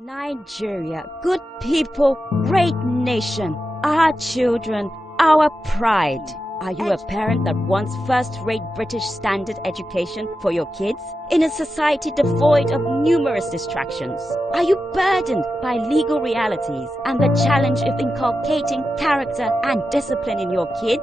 Nigeria, good people, great nation, our children, our pride. Are you a parent that wants first-rate British standard education for your kids in a society devoid of numerous distractions? Are you burdened by legal realities and the challenge of inculcating character and discipline in your kids?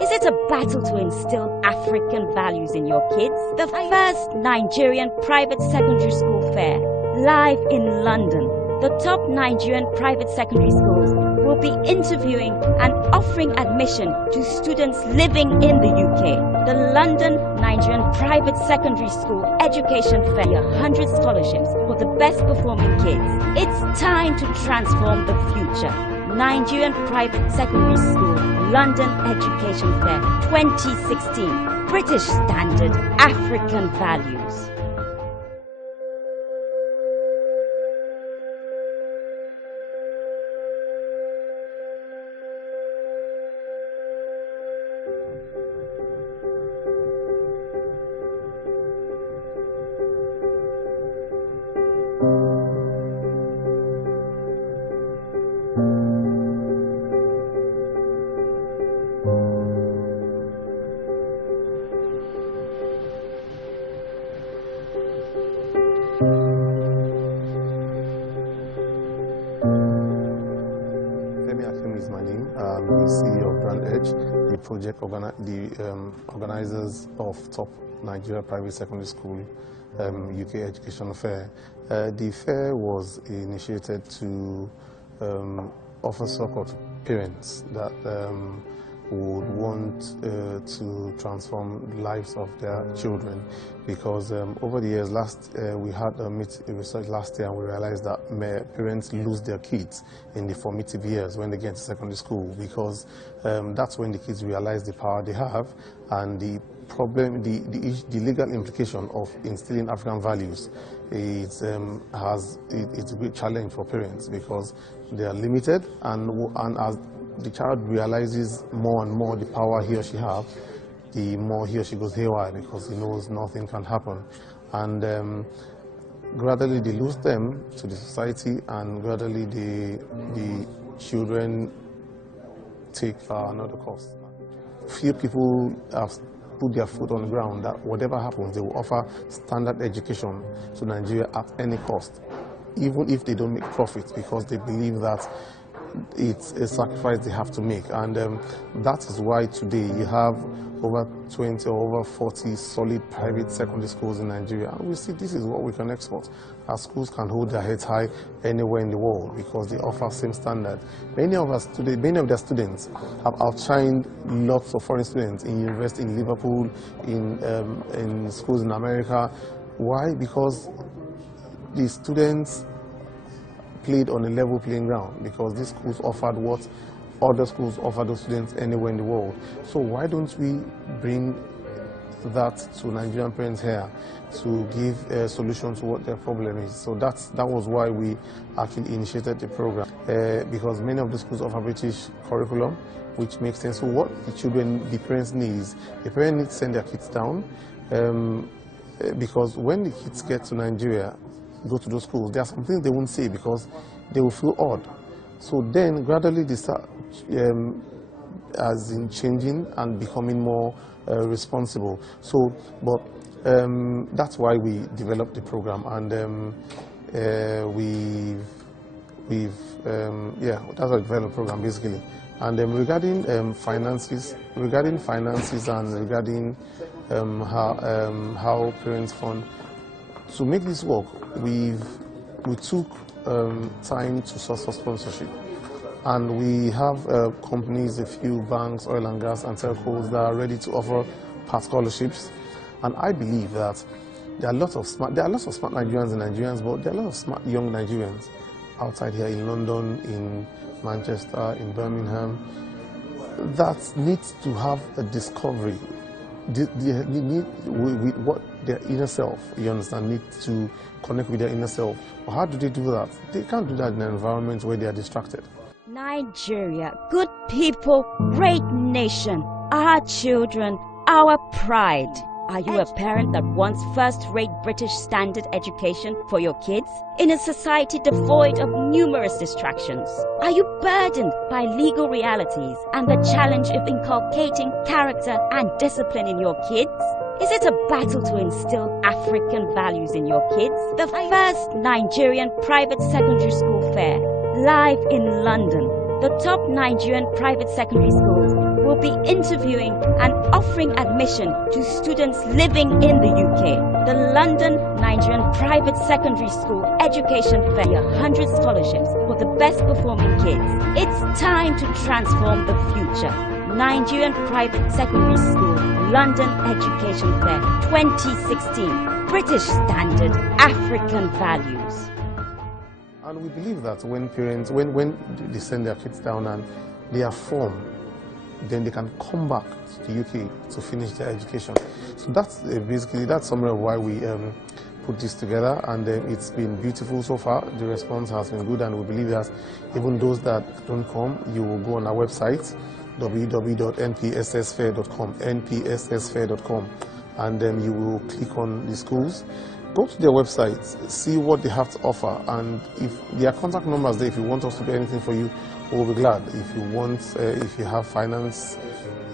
Is it a battle to instill African values in your kids? The first Nigerian private secondary school fair, live in London. The top Nigerian private secondary schools will be interviewing and offering admission to students living in the UK. The London Nigerian Private Secondary School Education Fair, 100 scholarships for the best performing kids. It's time to transform the future. Nigerian Private Secondary School London Education Fair 2016. British Standard, African Values. Is my name. I'm the CEO of Brand Edge, the project organizers of Top Nigeria Private Secondary School UK Education Fair. The fair was initiated to offer support to parents that would want to transform the lives of their children, because over the years, we had a research last year, and we realized that parents lose their kids in the formative years when they get to secondary school, because that's when the kids realize the power they have and the problem, the legal implication of instilling African values. It's a great challenge for parents because they are limited, and as the child realizes more and more the power he or she has, the more he or she goes haywire because he knows nothing can happen. And gradually they lose them to the society, and gradually the children take another course. Few people have put their foot on the ground that whatever happens, they will offer standard education to Nigeria at any cost, even if they don't make profit, because they believe that it's a sacrifice they have to make. And that is why today you have over 20 or over 40 solid private secondary schools in Nigeria. And we see this is what we can export. Our schools can hold their heads high anywhere in the world because they offer same standard. Many of their students have outshined lots of foreign students in university in Liverpool, in schools in America. Why? Because the students played on a level playing ground, because these schools offered what other schools offer those students anywhere in the world. So why don't we bring that to Nigerian parents here to give a solution to what their problem is? So that was why we actually initiated the program, because many of the schools offer British curriculum, which makes sense. So what the parents need is, the parent needs to send their kids down, because when the kids get to Nigeria, go to those schools, there are some things they won't say because they will feel odd. So then gradually they start as in changing and becoming more responsible. So, but that's why we developed the program, and that's why we developed the program basically. And regarding finances, and regarding how parents fund. To make this work, we took time to source for sponsorship, and we have companies, a few banks, oil and gas, and telcos that are ready to offer part scholarships. And I believe that there are lots of smart Nigerians and Nigerians, but there are a lot of smart young Nigerians outside here in London, in Manchester, in Birmingham, that need to have a discovery. They need with what their inner self, you understand, need to connect with their inner self. But how do they do that? They can't do that in an environment where they are distracted. Nigeria, good people, great nation, our children, our pride. Are you a parent that wants first-rate British standard education for your kids in a society devoid of numerous distractions? Are you burdened by legal realities and the challenge of inculcating character and discipline in your kids? Is it a battle to instill African values in your kids? The first Nigerian private secondary school fair, live in London. The top Nigerian private secondary schools will be interviewing and offering admission to students living in the UK. The London Nigerian Private Secondary School Education Fair, 100 scholarships for the best performing kids. It's time to transform the future. Nigerian Private Secondary School London Education Fair 2016. British Standard, African Values. And we believe that when parents, when they send their kids down and they are formed, then they can come back to the UK to finish their education. So that's basically, that's summary of why we put this together, and it's been beautiful so far. The response has been good, and we believe that even those that don't come, you will go on our website, www.npssfair.com, npssfair.com, and then you will click on the schools. Go to their website, see what they have to offer, and if their contact numbers there, if you want us to do anything for you, we'll be glad. If you want, if you have finance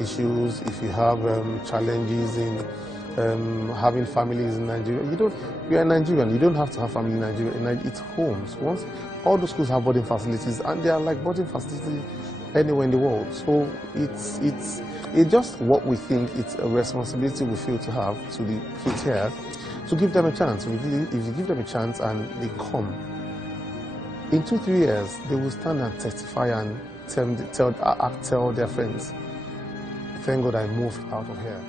issues, if you have challenges in having families in Nigeria, you are Nigerian, you don't have to have family in Nigeria. It's homes. Once all the schools have boarding facilities, and they are like boarding facilities anywhere in the world. So it's just what we think. It's a responsibility we feel to have to the kids here, to give them a chance. If you give them a chance and they come, in 2-3 years, they will stand and testify and tell their friends, thank God I moved out of here.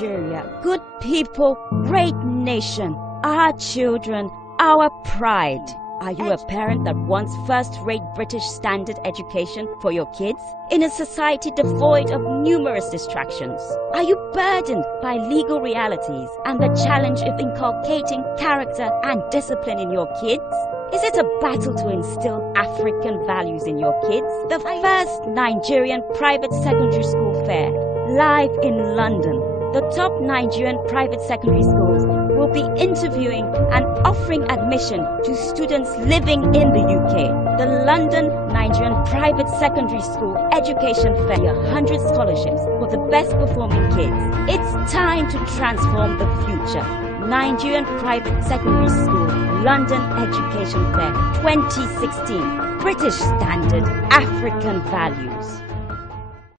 Nigeria, good people, great nation, our children, our pride. Are you a parent that wants first-rate British standard education for your kids in a society devoid of numerous distractions? Are you burdened by legal realities and the challenge of inculcating character and discipline in your kids? Is it a battle to instill African values in your kids? The first Nigerian private secondary school fair, live in London. The top Nigerian private secondary schools will be interviewing and offering admission to students living in the UK. The London Nigerian Private Secondary School Education Fair, 100 scholarships for the best performing kids. It's time to transform the future. Nigerian Private Secondary School London Education Fair 2016. British Standard, African Values.